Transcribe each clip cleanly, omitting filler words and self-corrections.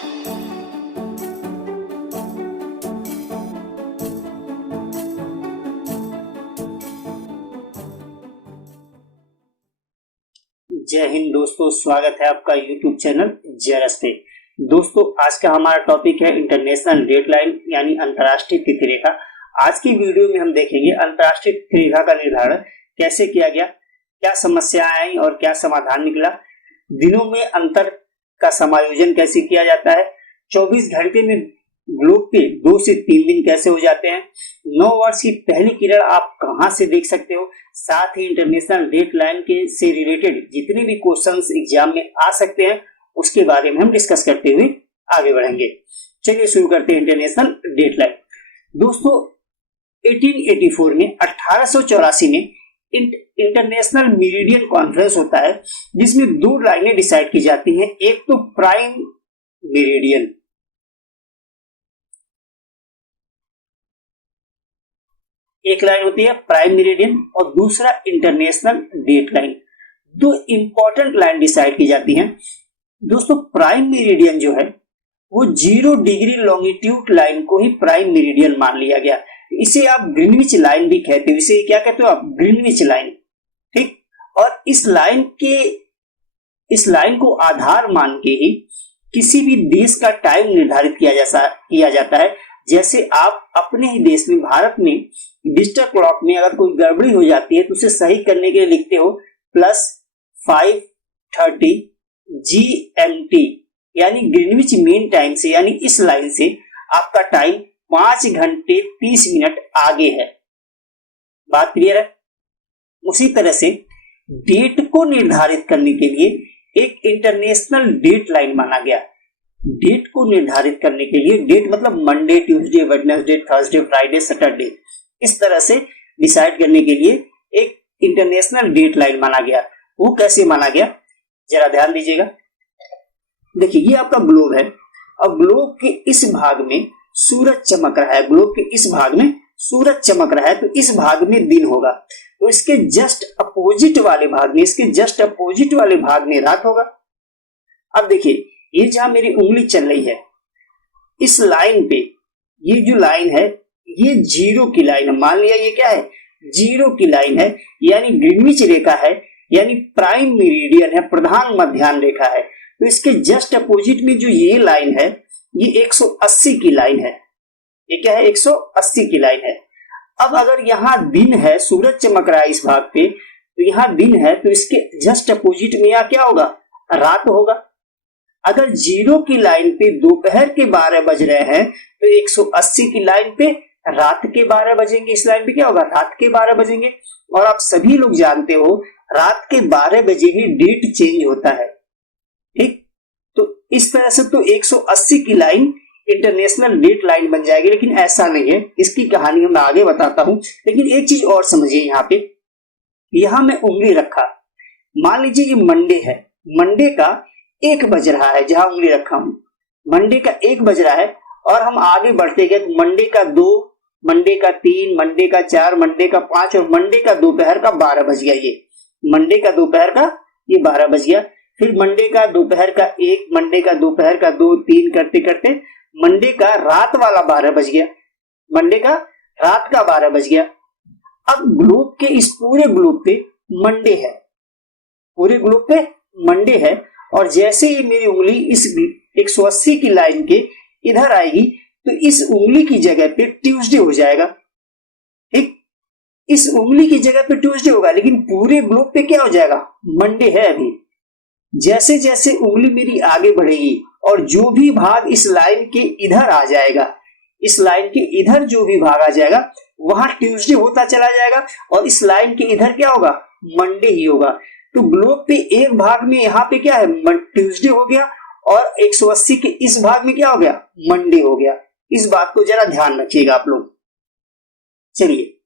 जय हिंद दोस्तों, स्वागत है आपका YouTube चैनल जेआरएस पे। दोस्तों, आज का हमारा टॉपिक है इंटरनेशनल डेडलाइन यानी अंतर्राष्ट्रीय तिथि रेखा। आज की वीडियो में हम देखेंगे अंतर्राष्ट्रीय तिथि रेखा का निर्धारण कैसे किया गया, क्या समस्याएं आई और क्या समाधान निकला, दिनों में अंतर का समायोजन कैसे किया जाता है, 24 घंटे में ग्लोब पे 2 से 3 दिन कैसे हो जाते हैं, 9 वर्ष की पहली किरण आप कहां से देख सकते हो, साथ ही इंटरनेशनल डेडलाइन के से रिलेटेड जितने भी क्वेश्चंस एग्जाम में आ सकते हैं उसके बारे में हम डिस्कस करते हुए आगे बढ़ेंगे। चलिए शुरू करते हैं इंटरनेशनल डेडलाइन। दोस्तों, 1884 में 1884 में इंटरनेशनल मेरिडियन कॉन्फ्रेंस होता है, जिसमें 2 लाइनें डिसाइड की जाती हैं। एक तो प्राइम मेरिडियन, एक लाइन होती है प्राइम मेरिडियन और दूसरा international deadline. 2 important line decide की जाती हैं। दोस्तों, प्राइम मेरिडियन जो है वो 0 डिग्री लॉन्गिट्यूड लाइन को ही प्राइम मेरिडियन मान लिया गया। इसे आप ग्रीनविच लाइन भी कहते हो। इसे क्या कहते हो आप? Greenwich line. ठीक। और इस लाइन को आधार मान के ही किसी भी देश का टाइम निर्धारित किया जाता है। जैसे आप अपने ही देश में, भारत में डिजिटल क्लॉक में अगर कोई गड़बड़ी हो जाती है तो उसे सही करने के लिए लिखते हो +5:30 GMT, यानी ग्रीनविच मीन टाइम से, यानी इस लाइन से आपका टाइम 5 घंटे 30 मिनट आगे है। बात क्लियर है? उसी तरह से डेट को निर्धारित करने के लिए एक इंटरनेशनल डेट लाइन माना गया। डेट को निर्धारित करने के लिए, डेट मतलब Monday, Tuesday, Wednesday, Thursday, Friday, Saturday, इस तरह से डिसाइड करने के लिए एक इंटरनेशनल डेट लाइन माना गया। वो कैसे माना गया, जरा ध्यान दीजिएगा। देखिए, ये आपका ग्लोब है। अब ग्लोब के इस भाग में सूरज चमक रहा है, ग्लोब के इस भाग में सूरज चमक रहा है, तो इस भाग में दिन होगा। तो इसके जस्ट अपोजिट वाले भाग में रात होगा। अब देखिए, ये जहां मेरी उंगली चल रही है, इस लाइन पे, ये जो लाइन है ये 0 की लाइन है। मान लिया ये क्या है? 0 की लाइन है, यानी ग्रीनविच रेखा है, यानी प्राइम मेरिडियन है, प्रधान मध्याह्न रेखा है। तो इसके जस्ट अपोजिट में जो ये लाइन है, ये 180 की लाइन है। ये क्या है? 180 की लाइन है। अब अगर यहाँ दिन है, सूरज चमक रहा है इस भाग पे, तो यहाँ दिन है, तो इसके जस्ट अपोजिट में यहाँ क्या होगा? रात होगा। अगर 0 की लाइन पे दोपहर के 12 बज रहे हैं, तो 180 की लाइन पे रात के 12 बजेंगे। इस लाइन पे क्या होगा? रात के 12 बजेंगे। और आप सभी लोग जानते हो, रात के 12 बजे ही डेट चेंज होता है। ठीक। तो इस तरह से तो 180 की लाइन इंटरनेशनल डेट लाइन बन जाएगी, लेकिन ऐसा नहीं है। इसकी कहानी मैं आगे बताता हूं, लेकिन एक चीज और समझिए। यहाँ पे, यहां मैं उंगली रखा, मान लीजिए ये मंडे है, मंडे का 1 बज रहा है, जहां उंगली रखा हूं मंडे का 1 बज रहा है, और हम आगे बढ़ते गए तो मंडे का 2, मंडे का 3, मंडे का 4, मंडे का 5 और मंडे का दोपहर का 12 बज गया। ये मंडे का दोपहर का ये 12 बज गया। फिर मंडे का दोपहर का 1, मंडे का दोपहर का 2, 3 करते करते मंडे का रात वाला 12 बज गया, मंडे का रात का 12 बज गया। अब ग्लोब के इस पूरे ग्लोब पे मंडे है, पूरे ग्लोब पे मंडे है, और जैसे ही मेरी उंगली इस 180 की लाइन के इधर आएगी, तो इस उंगली की जगह पे ट्यूसडे हो जाएगा। ठीक। इस उंगली की जगह पे ट्यूसडे होगा, लेकिन पूरे ग्लोब पे क्या हो जाएगा? मंडे है अभी। जैसे जैसे उंगली मेरी आगे बढ़ेगी और जो भी भाग इस लाइन के इधर आ जाएगा, इस लाइन के इधर जो भी भाग आ जाएगा, वहां ट्यूसडे होता चला जाएगा, और इस लाइन के इधर क्या होगा? मंडे ही होगा। तो ग्लोब पे एक भाग में यहाँ पे क्या है? ट्यूसडे हो गया, और 180 के इस भाग में क्या हो गया? मंडे हो गया। इस बात को जरा ध्यान रखिएगा आप लोग। चलिए,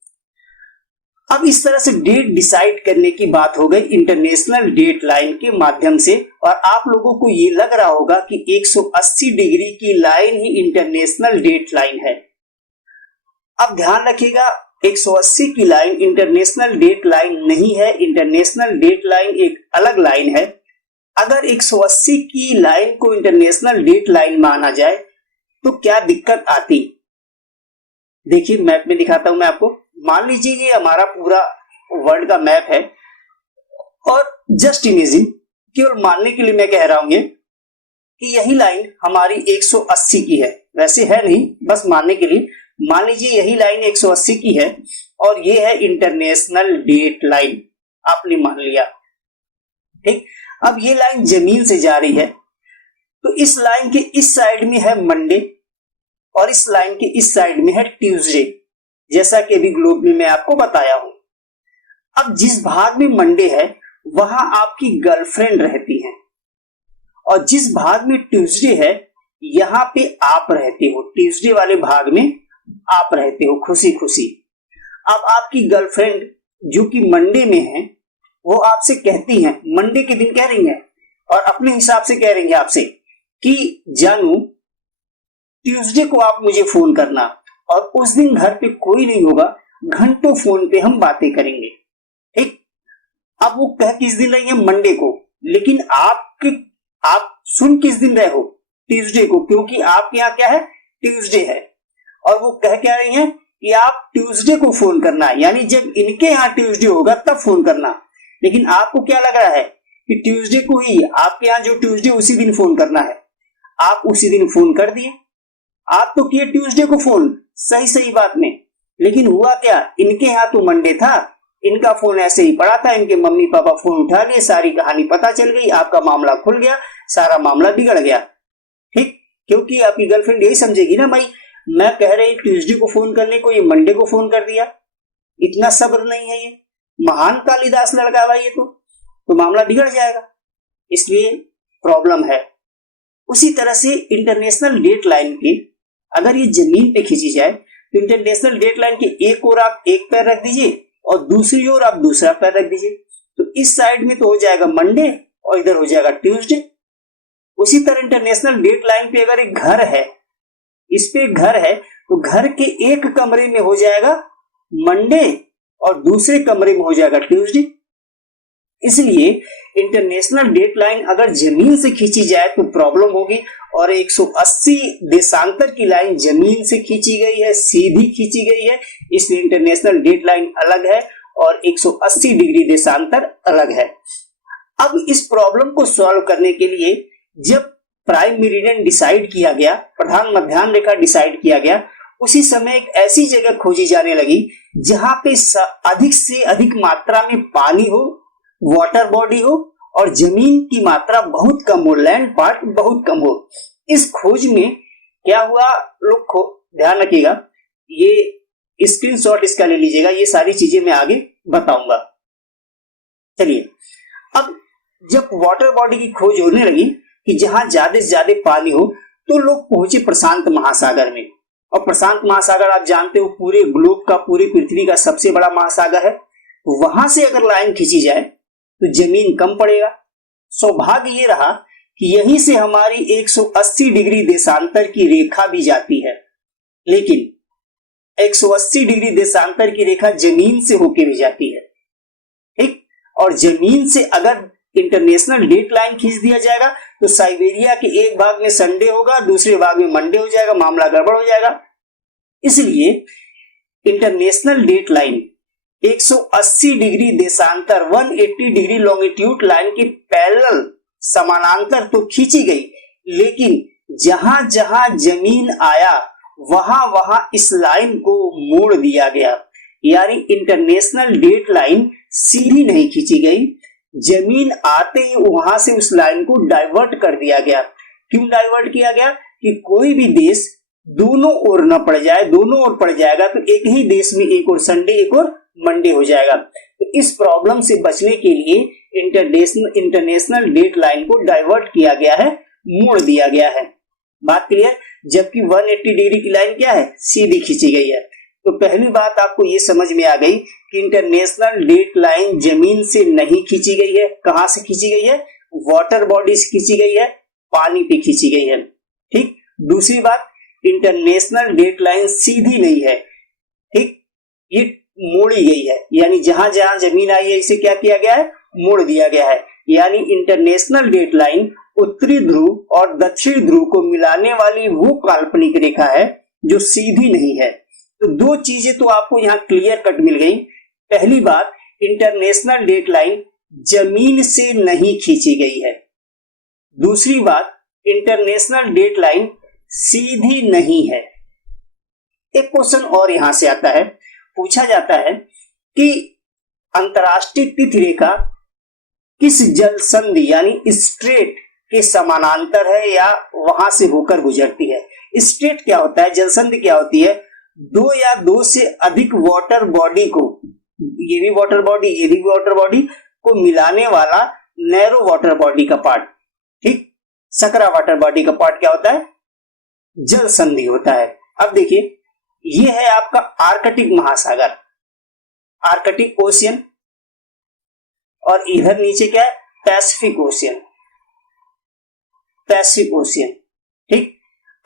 अब इस तरह से डेट डिसाइड करने की बात हो गई इंटरनेशनल डेट लाइन के माध्यम से, और आप लोगों को ये लग रहा होगा कि 180 डिग्री की लाइन ही इंटरनेशनल डेट लाइन है। अब ध्यान रखिएगा, 180 की लाइन इंटरनेशनल डेट लाइन नहीं है। इंटरनेशनल डेट लाइन एक अलग लाइन है, अगर 180 की लाइन को इंटरनेशनल डेट लाइन माना जाए तो क्या दिक्कत आती? देखिए मैप में दिखाता हूं मैं आपको। मान लीजिए ये हमारा पूरा वर्ल्ड का मैप है और जस्ट इमेजिन, केवल मानने के लिए मैं कह रहा हूं ये कि यही लाइन हमारी 180 की है। वैसे है नहीं, बस मानने के लिए मान लीजिए यही लाइन 180 की है और ये है इंटरनेशनल डेट लाइन, आपने मान लिया। ठीक, अब ये लाइन जमीन से जा रही है तो इस लाइन के इस साइड में है मंडे और इस लाइन के इस साइड में है ट्यूसडे, जैसा कि अभी ग्लोब में मैं आपको बताया हूं। अब जिस भाग में मंडे है वहां आपकी गर्लफ्रेंड रहती है और जिस भाग में ट्यूसडे है यहां पे आप रहते हो। ट्यूसडे वाले भाग में आप रहते हो खुशी खुशी। अब आपकी गर्लफ्रेंड जो कि मंडे में है वो आपसे कहती है, मंडे के दिन कह रही है और अपने हिसाब से कह रही है आपसे कि जानू ट्यूसडे को आप मुझे फोन करना और उस दिन घर पे कोई नहीं होगा, घंटों फोन पे हम बातें करेंगे। ठीक, अब वो कह किस दिन रही है? मंडे को, लेकिन आप सुन किस दिन रहे हो? ट्यूसडे को, क्योंकि आपके यहाँ क्या है? ट्यूसडे है। और वो कह क्या रही है कि आप ट्यूसडे को फोन करना, यानी जब इनके यहाँ ट्यूसडे होगा तब फोन करना। लेकिन आपको क्या लग रहा है कि ट्यूसडे को ही, आपके यहाँ जो ट्यूसडे उसी दिन फोन करना है। आप उसी दिन फोन कर दिए, आप तो किए ट्यूसडे को फोन, सही बात में, लेकिन हुआ क्या? इनके यहाँ तो मंडे था, इनका फोन ऐसे ही पड़ा था, इनके मम्मी पापा फोन उठा लिए, सारी कहानी पता चल गई, आपका मामला खुल गया, सारा मामला बिगड़ गया। ठीक, क्योंकि आपकी गर्लफ्रेंड यही समझेगी ना, भाई मैं कह रही ट्यूसडे को फोन करने को, ये मंडे को फोन कर दिया, इतना सब्र नहीं है, ये महान कालिदास लड़का है भाई ये तो मामला बिगड़ जाएगा, इसलिए प्रॉब्लम है। उसी तरह से इंटरनेशनल डेट लाइन की अगर ये जमीन पे खींची जाए तो इंटरनेशनल डेट लाइन के एक ओर आप एक पैर रख दीजिए और दूसरी ओर आप दूसरा पैर रख दीजिए, तो इस साइड में तो हो जाएगा मंडे और इधर हो जाएगा ट्यूसडे। उसी तरह इंटरनेशनल डेट लाइन पे अगर एक घर है, इस पे एक घर है तो घर के एक कमरे में हो जाएगा मंडे और दूसरे कमरे में हो जाएगा ट्यूसडे। इसलिए इंटरनेशनल डेट लाइन अगर जमीन से खींची जाए तो प्रॉब्लम होगी और 180 देशांतर की लाइन जमीन से खींची गई है, सीधी खींची गई है, इसलिए इंटरनेशनल डेट लाइन अलग है और 180 डिग्री देशांतर अलग है। अब इस प्रॉब्लम को सॉल्व करने के लिए जब प्राइम मेरिडियन डिसाइड किया गया, प्रधान मध्याह्न रेखा डिसाइड किया गया, उसी समय एक ऐसी जगह खोजी जाने लगी जहां पे अधिक से अधिक मात्रा में पानी हो, वाटर बॉडी हो और जमीन की मात्रा बहुत कम हो, लैंड पार्ट बहुत कम हो। इस खोज में क्या हुआ, लोग ध्यान रखिएगा, ये स्क्रीनशॉट इसका ले लीजिएगा, ये सारी चीजें मैं आगे बताऊंगा। चलिए, अब जब वाटर बॉडी की खोज होने लगी कि जहां ज्यादा से ज्यादा पानी हो तो लोग पहुंचे प्रशांत महासागर में। और प्रशांत महासागर आप जानते हो पूरे ग्लोब का, पूरी पृथ्वी का सबसे बड़ा महासागर है, तो वहां से अगर लाइन खींची जाए तो जमीन कम पड़ेगा। सौभाग्य ये रहा कि यहीं से हमारी 180 डिग्री देशांतर की रेखा भी जाती है, लेकिन 180 डिग्री देशांतर की रेखा जमीन से होके भी जाती है। ठीक, और जमीन से अगर इंटरनेशनल डेट लाइन खींच दिया जाएगा तो साइबेरिया के एक भाग में संडे होगा, दूसरे भाग में मंडे हो जाएगा, मामला गड़बड़ हो जाएगा। इसलिए इंटरनेशनल डेट लाइन 180 डिग्री देशांतर 180 डिग्री लॉन्गिट्यूड लाइन के पैरेलल समानांतर तो खींची गई, लेकिन जहां जहां जमीन आया वहां वहां इस लाइन को मोड़ दिया गया। यानी इंटरनेशनल डेट लाइन सीधी नहीं खींची गई, जमीन आते ही वहां से उस लाइन को डाइवर्ट कर दिया गया। क्यों डाइवर्ट किया गया? कि कोई भी देश दोनों ओर न पड़ जाए, दोनों ओर पड़ जाएगा तो एक ही देश में एक और संडे एक और मंडे हो जाएगा। तो इस प्रॉब्लम से बचने के लिए इंटरनेशनल डेट लाइन को डाइवर्ट किया गया है, मोड़ दिया गया है। बात क्लियर? जबकि 180 डिग्री की लाइन क्या है? सीधी खींची गई है। तो पहली बात आपको ये समझ में आ गई कि इंटरनेशनल डेट लाइन जमीन से नहीं खींची गई है। कहां से खींची गई है? वाटर बॉडी से खींची गई है, पानी पे खींची गई है। ठीक, दूसरी बात, इंटरनेशनल डेट लाइन सीधी नहीं है, ठीक, ये मोड़ी गई है। यानी जहां जहां जमीन आई है इसे क्या किया गया है? मोड़ दिया गया है। यानी इंटरनेशनल डेट लाइन उत्तरी ध्रुव और दक्षिणी ध्रुव को मिलाने वाली वो काल्पनिक रेखा है जो सीधी नहीं है। तो दो चीजें तो आपको यहाँ क्लियर कट मिल गई। पहली बात, इंटरनेशनल डेट लाइन जमीन से नहीं खींची गई है। दूसरी बात, इंटरनेशनल डेट लाइन सीधी नहीं है। एक क्वेश्चन और यहां से आता है, पूछा जाता है कि अंतरराष्ट्रीय तिथि रेखा किस जल संधि यानी स्ट्रेट के समानांतर है या वहां से होकर गुजरती है। स्ट्रेट क्या होता है, जल संधि क्या होती है, दो या दो से अधिक वाटर बॉडी को, ये भी वाटर बॉडी ये भी वाटर बॉडी को मिलाने वाला नैरो वाटर बॉडी का पार्ट, ठीक, सकरा वाटर बॉडी का पार्ट क्या होता है, जल संधि होता है। अब देखिए, ये है आपका आर्कटिक महासागर, आर्कटिक ओशियन, और इधर नीचे क्या है, पैसिफिक ओशियन, पैसिफिक ओशियन, ठीक।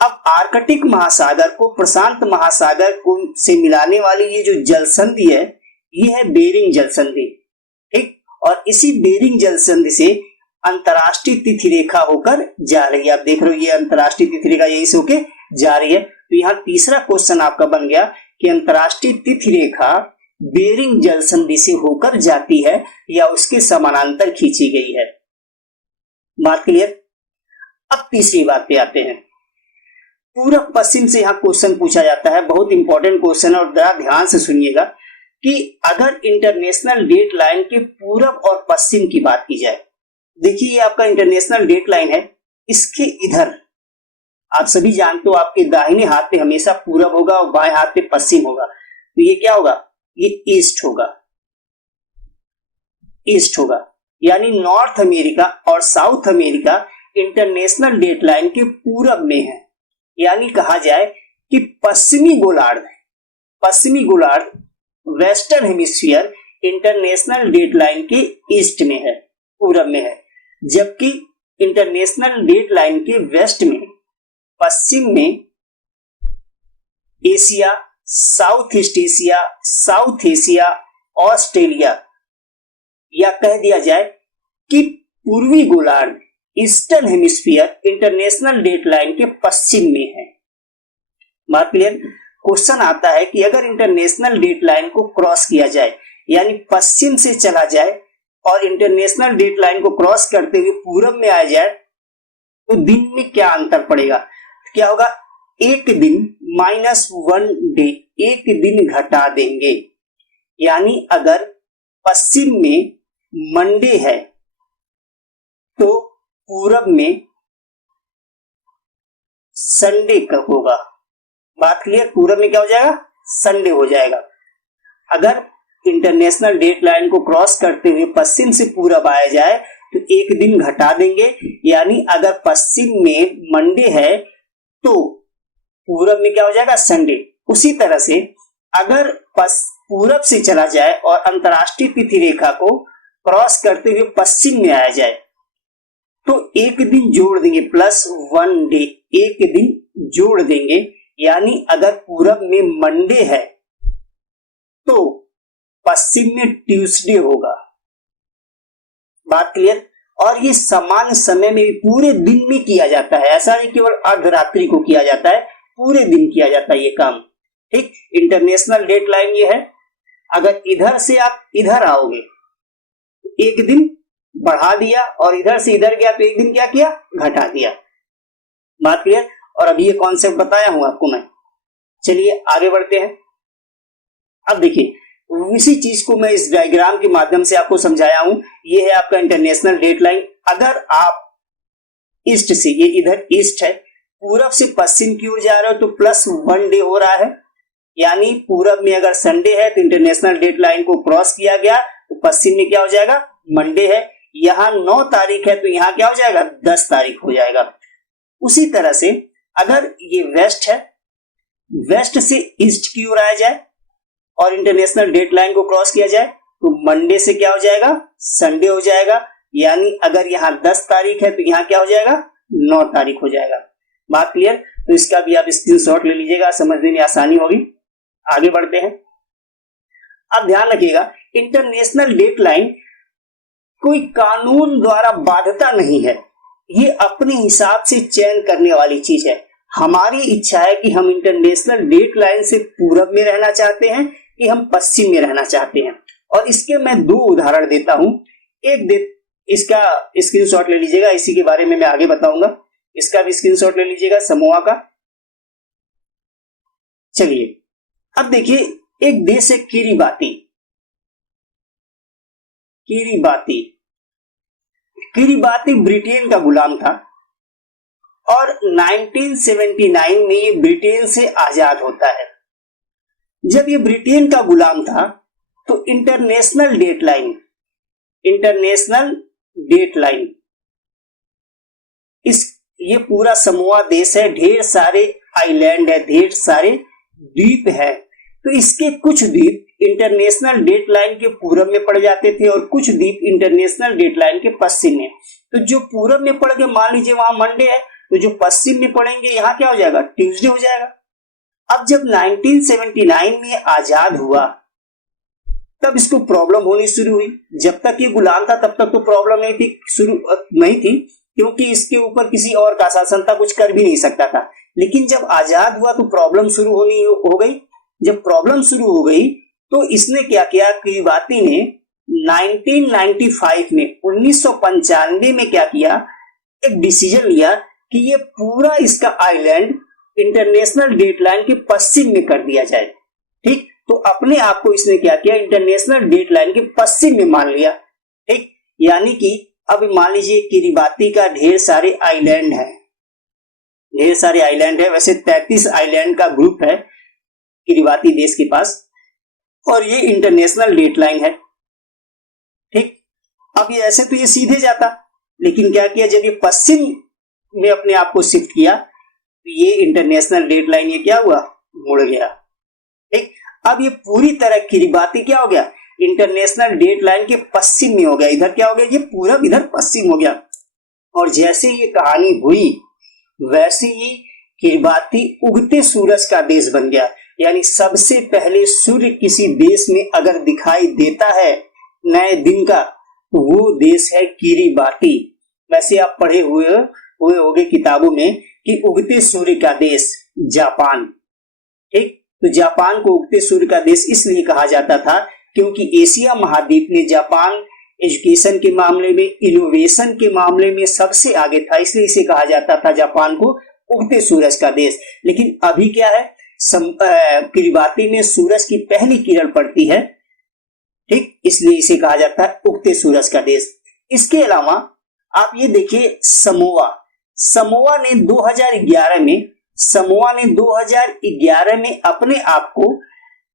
अब आर्कटिक महासागर को प्रशांत महासागर को से मिलाने वाली ये जो जल संधि है, ये है बेरिंग जल संधि, ठीक। और इसी बेरिंग जल संधि से अंतरराष्ट्रीय तिथि रेखा होकर जा रही है। आप देख रहे हो ये अंतरराष्ट्रीय तिथि रेखा यही से होकर जा रही है। तो यहाँ तीसरा क्वेश्चन आपका बन गया कि अंतरराष्ट्रीय तिथि रेखा बेरिंग जल संधि से होकर जाती है या उसके समानांतर खींची गई है। बात क्लियर। अब तीसरी बात पे आते हैं, पूरब पश्चिम से यहाँ क्वेश्चन पूछा जाता है, बहुत इंपॉर्टेंट क्वेश्चन है और जरा ध्यान से सुनिएगा कि अगर इंटरनेशनल डेट लाइन के पूरब और पश्चिम की बात की जाए, देखिए ये आपका इंटरनेशनल डेट लाइन है, इसके इधर आप सभी जानते हो आपके दाहिने हाथ पे हमेशा पूरब होगा और बाएं हाथ पे पश्चिम होगा। तो ये क्या होगा, ये ईस्ट होगा, ईस्ट होगा, यानी नॉर्थ अमेरिका और South America international date line के पूरब में है। यानी कहा जाए कि पश्चिमी गोलार्ध western hemisphere international date line के ईस्ट में है, पूरब में है, जबकि इंटरनेशनल डेट लाइन के वेस्ट में, पश्चिम में Asia, South East Asia, South Asia, Australia, या कह दिया जाए कि पूर्वी गोलार्ध eastern hemisphere international date line के पश्चिम में है। बात क्लियर। क्वेश्चन आता है कि अगर इंटरनेशनल डेट लाइन को क्रॉस किया जाए, यानी पश्चिम से चला जाए और इंटरनेशनल डेट लाइन को क्रॉस करते हुए पूरब में आ जाए, तो दिन में क्या अंतर पड़ेगा, क्या होगा, एक दिन -1 डे, एक दिन घटा देंगे। यानी अगर पश्चिम में मंडे है तो पूरब में संडे कब होगा। बात क्लियर। पूरब में क्या हो जाएगा, संडे हो जाएगा। अगर इंटरनेशनल डेट लाइन को क्रॉस करते हुए पश्चिम से पूरब आया जाए तो एक दिन घटा देंगे, यानी अगर पश्चिम में मंडे है तो पूरब में क्या हो जाएगा, संडे। उसी तरह से अगर पूरब से चला जाए और अंतरराष्ट्रीय तिथि रेखा को क्रॉस करते हुए पश्चिम में आया जाए तो एक दिन जोड़ देंगे, +1 डे, एक दिन जोड़ देंगे। यानी अगर पूरब में मंडे है तो पश्चिम में ट्यूसडे होगा। बात क्लियर। और ये समान समय में पूरे दिन में किया जाता है, ऐसा नहीं केवल अर्धरात्रि को किया जाता है, पूरे दिन किया जाता है ये काम, ठीक। इंटरनेशनल डेट लाइन ये है, अगर इधर से आप इधर आओगे एक दिन बढ़ा दिया और इधर से इधर गया तो एक दिन क्या किया, घटा दिया। बात क्लियर। और अभी ये कॉन्सेप्ट बताया हूं आपको मैं। चलिए आगे बढ़ते हैं। अब देखिए इसी चीज को मैं इस डायग्राम के माध्यम से आपको समझाया हूं। ये है आपका इंटरनेशनल डेट लाइन। अगर आप ईस्ट से, ये इधर ईस्ट है, पूरब से पश्चिम की ओर जा रहे हो तो +1 डे हो रहा है। यानी पूरब में अगर संडे है तो इंटरनेशनल डेट लाइन को क्रॉस किया गया तो पश्चिम में क्या हो जाएगा, मंडे है। यहां 9 तारीख है तो यहां क्या हो जाएगा, 10 तारीख हो जाएगा। उसी तरह से अगर ये वेस्ट है, वेस्ट से ईस्ट की ओर आया जाए और इंटरनेशनल डेट लाइन को क्रॉस किया जाए तो मंडे से क्या हो जाएगा, संडे हो जाएगा। यानी अगर यहाँ 10 तारीख है तो यहाँ क्या हो जाएगा, 9 तारीख हो जाएगा। बात क्लियर। तो इसका भी आप स्क्रीनशॉट ले लीजिएगा, समझने में आसानी होगी। आगे बढ़ते हैं। अब ध्यान रखिएगा, इंटरनेशनल डेट लाइन कोई कानून द्वारा बाध्यता नहीं है, ये अपने हिसाब से चयन करने वाली चीज है। हमारी इच्छा है कि हम इंटरनेशनल डेट लाइन से पूरब में रहना चाहते हैं कि हम पश्चिम में रहना चाहते हैं। और इसके मैं दो उदाहरण देता हूं। इसका स्क्रीनशॉट ले लीजिएगा, इसी के बारे में मैं आगे बताऊंगा। इसका भी स्क्रीनशॉट ले लीजिएगा समोआ का। चलिए अब देखिए, एक देश है किरिबाती। किरिबाती ब्रिटेन का गुलाम था और 1979 में ये ब्रिटेन से आजाद होता है। जब ये ब्रिटेन का गुलाम था तो इंटरनेशनल डेट लाइन ये पूरा समोआ देश है, ढेर सारे आइलैंड है, ढेर सारे द्वीप है। तो इसके कुछ द्वीप इंटरनेशनल डेट लाइन के पूरब में पड़ जाते थे और कुछ द्वीप इंटरनेशनल डेट लाइन के पश्चिम में। तो जो पूरब में पड़ गए, मान लीजिए वहां मंडे है, तो जो पश्चिम में पड़ेंगे यहाँ क्या हो जाएगा, ट्यूसडे हो जाएगा। अब जब 1979 में आजाद हुआ तब इसको प्रॉब्लम होनी शुरू हुई। जब तक ये गुलाम था तब तक तो प्रॉब्लम नहीं थी क्योंकि इसके ऊपर किसी और का शासन था, कुछ कर भी नहीं सकता था। लेकिन जब आजाद हुआ तो प्रॉब्लम शुरू हो गई। जब प्रॉब्लम शुरू हो गई तो इसने क्या किया, किरिबाती ने 1995 में 1995 में क्या किया, एक डिसीजन लिया कि ये पूरा इसका आइलैंड इंटरनेशनल डेट लाइन के पश्चिम में कर दिया जाए। ठीक, तो अपने आप को इसने क्या किया, इंटरनेशनल डेट लाइन के पश्चिम में मान लिया। ठीक, यानी कि अब मान लीजिए किरिबाती का ढेर सारे आइलैंड है, वैसे 33 आइलैंड का ग्रुप है किरिबाती देश के पास और ये इंटरनेशनल डेट लाइन है। ठीक, अब ये ऐसे तो ये सीधे जाता, लेकिन क्या किया, जब ये पश्चिम में अपने आप को शिफ्ट किया तो ये इंटरनेशनल डेट लाइन ये क्या हुआ, मुड़ गया। ठीक, अब ये पूरी तरह किरिबाती क्या हो गया, इंटरनेशनल डेट लाइन के पश्चिम में हो गया। इधर क्या हो गया, ये पूरब, इधर पश्चिम हो गया। और जैसे ये कहानी हुई वैसे ही किरिबाती उगते सूरज का देश बन गया। यानी सबसे पहले सूर्य किसी देश में अगर दिखाई देता है नए दिन का तो वो देश है किरिबाती। वैसे आप पढ़े हुए होंगे किताबों में कि उगते सूर्य का देश जापान। ठीक, तो जापान को उगते सूर्य का देश इसलिए कहा जाता था क्योंकि एशिया महाद्वीप में जापान एजुकेशन के मामले में, इनोवेशन के मामले में सबसे आगे था, इसलिए इसे कहा जाता था जापान को उगते सूरज का देश। लेकिन अभी क्या है, किरिबाती में सूरज की पहली किरण पड़ती है। ठीक, इसलिए इसे कहा जाता है उगते सूरज का देश। इसके अलावा आप ये देखिए समोआ ने 2011 में अपने आप को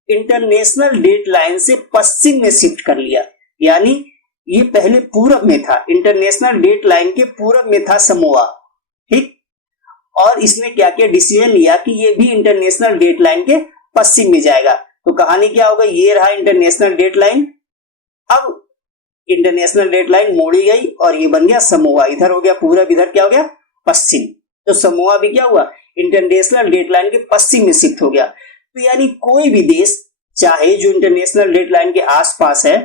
इंटरनेशनल डेट लाइन से पश्चिम में शिफ्ट कर लिया। यानी ये पहले पूरब में था, इंटरनेशनल डेट लाइन के पूरब में था समोआ। ठीक, और इसने क्या किया, डिसीजन लिया कि ये भी इंटरनेशनल डेट लाइन के पश्चिम में जाएगा। तो कहानी क्या होगा, ये रहा इंटरनेशनल डेट लाइन। अब इंटरनेशनल डेट लाइन मोड़ी गई और ये बन गया समोआ। इधर हो गया पूरब, इधर क्या हो गया, पश्चिम। तो समोआ भी क्या हुआ, इंटरनेशनल डेट लाइन के पश्चिम में शिफ्ट हो गया। तो यानी कोई भी देश चाहे जो इंटरनेशनल डेट लाइन के आसपास है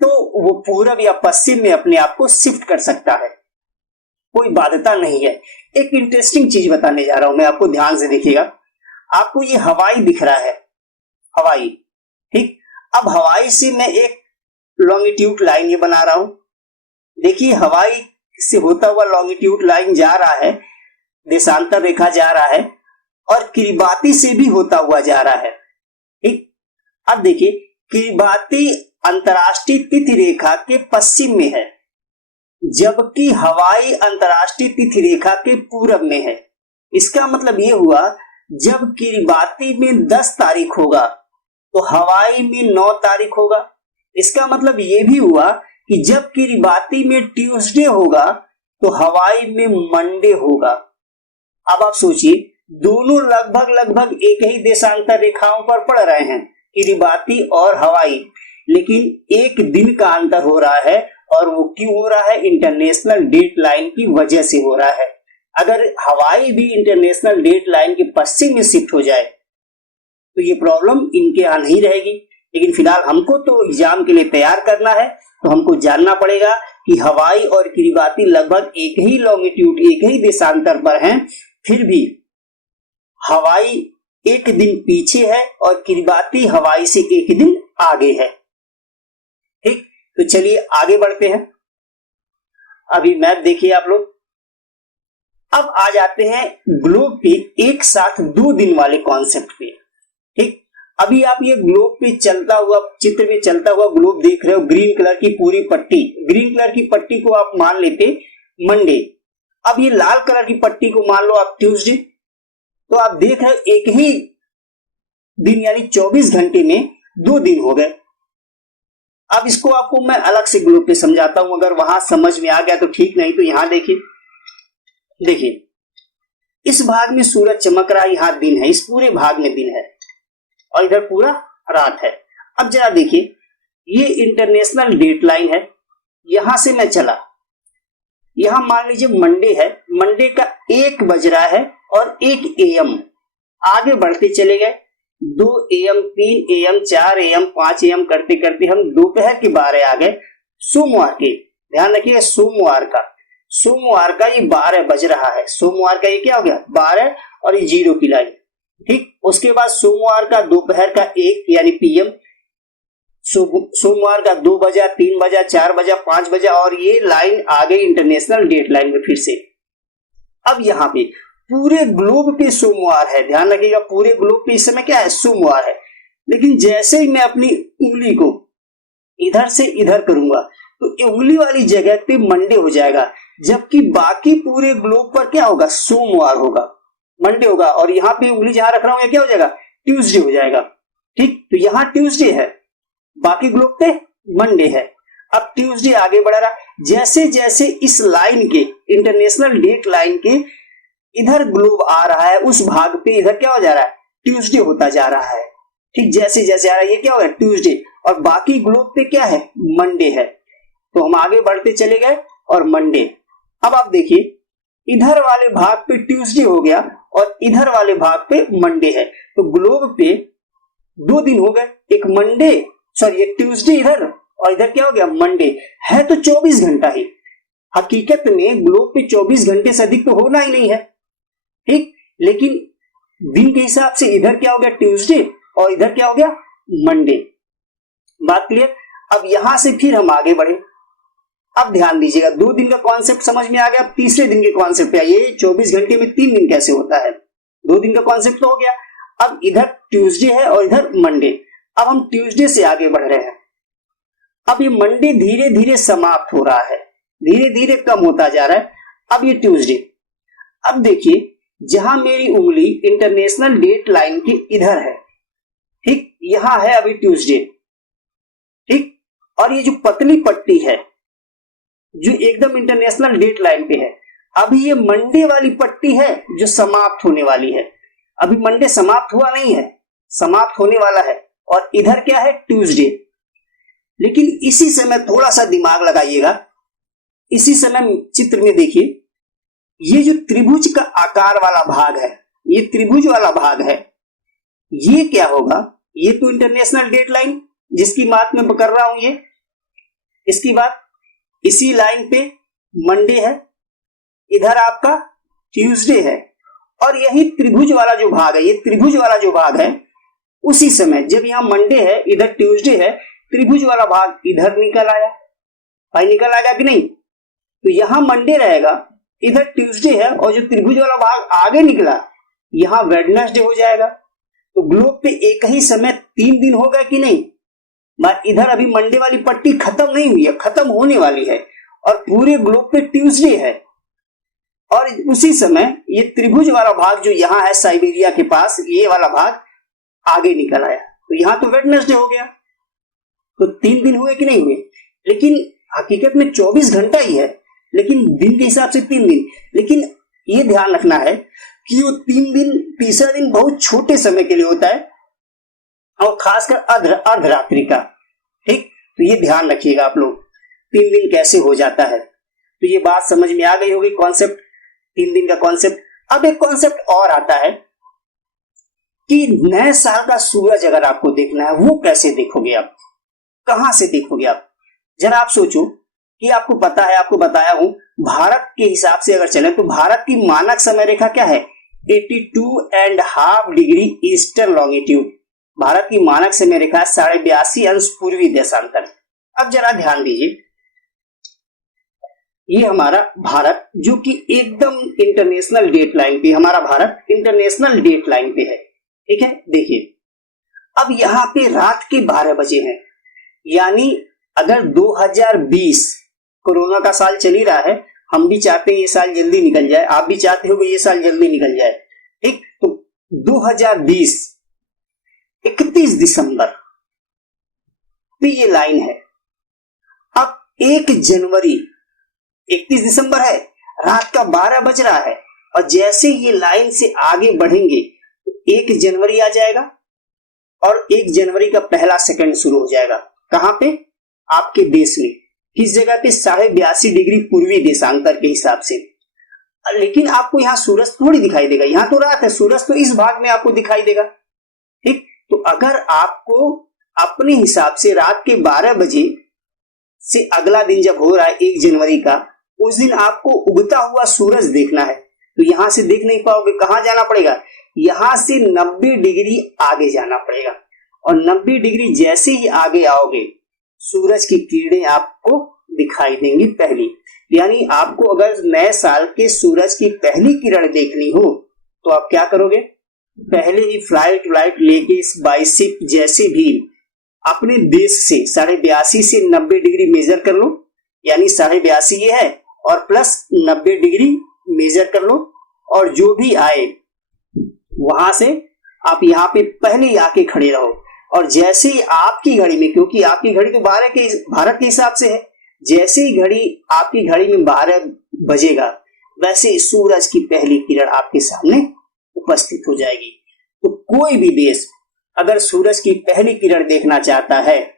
तो वो पूरब या पश्चिम में अपने आप को शिफ्ट कर सकता है, कोई बाध्यता नहीं है। एक इंटरेस्टिंग चीज बताने जा रहा हूं मैं आपको, ध्यान से देखिएगा। आपको ये हवाई दिख रहा है, हवाई। ठीक, अब हवाई से मैं एक लॉन्गिट्यूड लाइन ये बना रहा हूं। देखिए हवाई से होता हुआ लॉन्गिट्यूड लाइन जा रहा है, देशांतर रेखा जा रहा है और किरिबाती से भी होता हुआ जा रहा है। ठीक, अब देखिए किरिबाती अंतरराष्ट्रीय तिथि रेखा के पश्चिम में है जबकि हवाई अंतरराष्ट्रीय तिथि रेखा के पूरब में है। इसका मतलब ये हुआ जब किरिबाती में 10 तारीख होगा तो हवाई में 9 तारीख होगा। इसका मतलब ये भी हुआ कि जब किरिबाती में ट्यूसडे होगा तो हवाई में मंडे होगा। अब आप सोचिए, दोनों लगभग एक ही देशांतर रेखाओं पर पड़ रहे हैं, किरिबाती और हवाई, लेकिन एक दिन का अंतर हो रहा है। और वो क्यों हो रहा है, इंटरनेशनल डेट लाइन की वजह से हो रहा है। अगर हवाई भी इंटरनेशनल डेट लाइन के पश्चिम में शिफ्ट हो जाए तो ये प्रॉब्लम इनके यहां नहीं रहेगी। लेकिन फिलहाल हमको तो एग्जाम के लिए तैयार करना है, तो हमको जानना पड़ेगा कि कि हवाई और किरिबाती लगभग एक ही लॉन्गिट्यूड, एक ही देशांतर पर हैं, फिर भी हवाई एक दिन पीछे है और किरिबाती हवाई से एक दिन आगे है। ठीक, तो चलिए आगे बढ़ते हैं। अभी मैप देखिए आप लोग। अब आ जाते हैं ग्लोब पे एक साथ 2 दिन वाले कॉन्सेप्ट पे। ठीक, अभी आप ये ग्लोब पे चलता हुआ, चित्र में चलता हुआ ग्लोब देख रहे हो, ग्रीन कलर की पूरी पट्टी, ग्रीन कलर की पट्टी को आप मान लेते मंडे। अब ये लाल कलर की पट्टी को मान लो आप ट्यूसडे। तो आप देख रहे हो एक ही दिन यानी 24 घंटे में 2 दिन हो गए। अब इसको आपको मैं अलग से ग्लोब पे समझाता हूं, अगर वहां समझ में आ गया तो ठीक, नहीं तो यहां देखिए इस भाग में सूरज चमक रहा है, यहां दिन है, इस पूरे भाग में दिन है और इधर पूरा रात है। अब जरा देखिए, ये इंटरनेशनल डेट लाइन है, यहां से मैं चला, यहां मान लीजिए मंडे है, मंडे का 1 बज रहा है और 1 AM, आगे बढ़ते चले गए 2 AM, 3 AM, 4 AM, 5 AM करते करते हम दोपहर के 12 आ गए। सोमवार के, ध्यान रखिएगा, सोमवार का ये 12 बज रहा है, सोमवार का ये क्या हो गया 12 और ये 0 की लाइन। ठीक, उसके बाद सोमवार का दोपहर का 1 यानी PM, सोमवार का 2 बजा, 3 बजा, 4 बजा, 5 बजा और ये लाइन आ गई इंटरनेशनल डेट लाइन में फिर से। अब यहाँ पे पूरे ग्लोब पे सोमवार है, ध्यान रखिएगा, पूरे ग्लोब पे इस समय क्या है, सोमवार है। लेकिन जैसे ही मैं अपनी उंगली को इधर से इधर करूंगा तो उंगली वाली जगह पे मंडे हो जाएगा, जबकि बाकी पूरे ग्लोब पर क्या होगा, सोमवार होगा, मंडे होगा। और यहाँ पे उंगली जहां रख रहा हूं क्या हो जाएगा, ट्यूसडे हो जाएगा। ठीक, तो यहाँ ट्यूसडे है, बाकी ग्लोब पे मंडे है। अब ट्यूसडे आगे बढ़ रहा, जैसे जैसे इस लाइन के, इंटरनेशनल डेट लाइन के इधर ग्लोब आ रहा है, उस भाग पे इधर क्या हो जा रहा है, ट्यूसडे होता जा रहा है। ठीक, जैसे जैसे आ रहा है ये क्या हो गया ट्यूसडे, और बाकी ग्लोब पे क्या है, मंडे है। तो हम आगे बढ़ते चले गए और मंडे। अब आप देखिए, इधर वाले भाग पे ट्यूसडे हो गया और इधर वाले भाग पे मंडे है, तो ग्लोब पे 2 दिन हो गए, एक मंडे, सॉरी एक ट्यूसडे इधर और इधर क्या हो गया मंडे, है तो 24 घंटा ही। हकीकत में ग्लोब पे 24 घंटे से अधिक तो होना ही नहीं है। ठीक, लेकिन दिन के हिसाब से इधर क्या हो गया ट्यूसडे और इधर क्या हो गया मंडे। बात क्लियर। अब यहां से फिर हम आगे बढ़े। अब ध्यान दीजिएगा, 2 दिन का कॉन्सेप्ट समझ में आ गया, अब तीसरे दिन के कॉन्सेप्ट पे आइए। 24 घंटे में 3 दिन कैसे होता है, 2 दिन का कॉन्सेप्ट तो हो गया। अब इधर ट्यूसडे है और इधर मंडे। अब हम ट्यूसडे से आगे बढ़ रहे हैं। अब ये मंडे धीरे धीरे समाप्त हो रहा है, धीरे धीरे कम होता जा रहा है। अब ये ट्यूसडे, अब देखिए जहां मेरी उंगली इंटरनेशनल डेट लाइन के इधर है, ठीक, यहां है अभी ट्यूसडे। ठीक, और ये जो पतली पट्टी है जो एकदम इंटरनेशनल डेट लाइन पे है, अभी ये मंडे वाली पट्टी है जो समाप्त होने वाली है। अभी मंडे समाप्त हुआ नहीं है, समाप्त होने वाला है, और इधर क्या है ट्यूसडे। लेकिन इसी समय थोड़ा सा दिमाग लगाइएगा, इसी समय चित्र में देखिए, ये जो त्रिभुज का आकार वाला भाग है, ये त्रिभुज वाला भाग है, ये क्या होगा, ये तो इंटरनेशनल डेट लाइन जिसकी बात मैं कर रहा हूं, ये इसकी बात, इसी लाइन पे मंडे है, इधर आपका ट्यूसडे है, और यही त्रिभुज वाला जो भाग है, ये त्रिभुज वाला जो भाग है, उसी समय जब यहां मंडे है इधर ट्यूसडे है, त्रिभुज वाला भाग इधर निकल आया। भाई निकल आएगा कि नहीं, तो यहां मंडे रहेगा, इधर ट्यूसडे है, और जो त्रिभुज वाला भाग आगे निकला यहां वेडनेसडे हो जाएगा। तो ग्लोब पे एक ही समय 3 दिन होगा कि नहीं। इधर अभी मंडे वाली पट्टी खत्म नहीं हुई है, खत्म होने वाली है, और पूरे ग्लोब पे ट्यूसडे है, और उसी समय ये त्रिभुज वाला भाग जो यहाँ है साइबेरिया के पास, ये वाला भाग आगे निकल आया, तो यहां तो वेडनेसडे हो गया। तो 3 दिन हुए कि नहीं हुए, लेकिन हकीकत में 24 घंटा ही है, लेकिन दिन के हिसाब से 3 दिन। लेकिन ये ध्यान रखना है कि वो 3 दिन, तीसरा दिन बहुत छोटे समय के लिए होता है, और खासकर अर्धरात्रि का। ठीक, तो ये ध्यान रखिएगा आप लोग, 3 दिन कैसे हो जाता है। तो ये बात समझ में आ गई होगी, कॉन्सेप्ट, 3 दिन का कॉन्सेप्ट। अब एक कॉन्सेप्ट और आता है कि नए साल का सूरज अगर आपको देखना है, वो कैसे देखोगे आप, कहां से देखोगे आप। जरा आप सोचो कि आपको पता है, आपको बताया हूं, भारत के हिसाब से अगर चले तो भारत की मानक समय रेखा क्या है? 82.5 डिग्री ईस्टर्न लॉन्गिट्यूड। भारत की मानक समय रेखा 82.5 पूर्वी देशांतर। अब जरा ध्यान दीजिए, ये हमारा भारत जो कि एकदम इंटरनेशनल डेट लाइन पे, हमारा भारत इंटरनेशनल डेट लाइन पे है, ठीक है। देखिए अब यहां पे रात के 12 बजे हैं, यानी अगर 2020 कोरोना का साल चल ही रहा है, हम भी चाहते हैं ये साल जल्दी निकल जाए, आप भी चाहते हो कि ये साल जल्दी निकल जाए, ठीक। तो 2020 31 दिसंबर पे ये लाइन है। अब 1 जनवरी 31 दिसंबर है, रात का 12 बज रहा है, और जैसे ये लाइन से आगे बढ़ेंगे तो 1 जनवरी आ जाएगा और 1 जनवरी का पहला सेकंड शुरू हो जाएगा। कहां पे? आपके देश में। किस जगह पे? 82.5 डिग्री पूर्वी देशांतर के हिसाब से। लेकिन आपको यहाँ सूरज थोड़ी दिखाई देगा, यहाँ तो रात है, सूरज तो इस भाग में आपको दिखाई देगा, ठीक। तो अगर आपको अपने हिसाब से रात के 12 बजे से अगला दिन जब हो रहा है 1 जनवरी का, उस दिन आपको उगता हुआ सूरज देखना है, तो यहां से देख नहीं पाओगे, कहां जाना पड़ेगा? यहां से 90 डिग्री आगे जाना पड़ेगा, और 90 डिग्री जैसे ही आगे आओगे सूरज की किरणें आपको दिखाई देंगी पहली। यानी आपको अगर नए साल के सूरज की पहली किरण देखनी हो तो आप क्या करोगे? पहले ही फ्लाइट लेके इस बाइसिप जैसे भी अपने देश से 82.5 से 90 डिग्री मेजर कर लो, यानी 82.5 ये है और प्लस 90 डिग्री मेजर कर लो, और जो भी आए वहां से आप यहाँ पे पहले ही आके खड़े रहो, और जैसे ही आपकी घड़ी में, क्योंकि आपकी घड़ी तो भारत के हिसाब से है, जैसे ही घड़ी आपकी घड़ी में 12 बजेगा वैसे सूरज की पहली किरण आपके सामने उपस्थित हो जाएगी। तो कोई भी देश अगर सूरज की पहली किरण देखना चाहता है,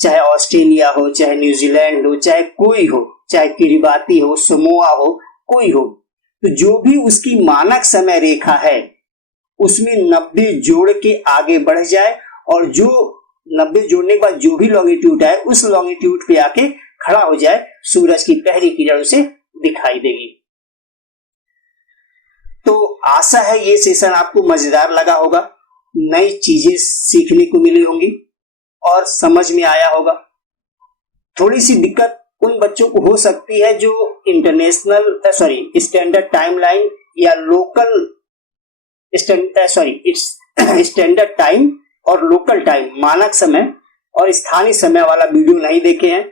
चाहे ऑस्ट्रेलिया हो, चाहे न्यूजीलैंड हो, चाहे कोई हो, चाहे किरिबाती हो, समोआ हो, कोई हो, तो जो भी उसकी मानक समय रेखा है उसमें 90 जोड़ के आगे बढ़ जाए, और जो 90 जोड़ने के बाद जो भी लॉन्गिट्यूड है उस लॉन्गिट्यूड पे आके खड़ा हो जाए, सूरज की पहली किरण उसे दिखाई देगी। तो आशा है ये सेशन आपको मजेदार लगा होगा, नई चीजें सीखने को मिली होंगी और समझ में आया होगा। थोड़ी सी दिक्कत उन बच्चों को हो सकती है जो स्टैंडर्ड टाइमलाइन या लोकल स्टैंडर्ड टाइम और लोकल टाइम, मानक समय और स्थानीय समय वाला वीडियो नहीं देखे हैं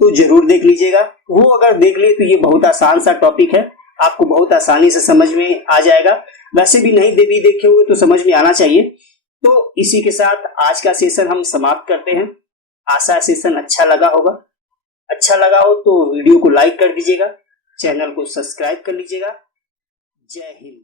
तो जरूर देख लीजिएगा। वो अगर देख लिए तो ये बहुत आसान सा टॉपिक है, आपको बहुत आसानी से समझ में आ जाएगा। वैसे भी नहीं भी देखे हुए तो समझ में आना चाहिए। तो इसी के साथ आज का सेशन हम समाप्त करते हैं। आशा सेशन अच्छा लगा होगा। अच्छा लगा हो तो वीडियो को लाइक कर दीजिएगा, चैनल को सब्सक्राइब कर लीजिएगा। जय हिंद।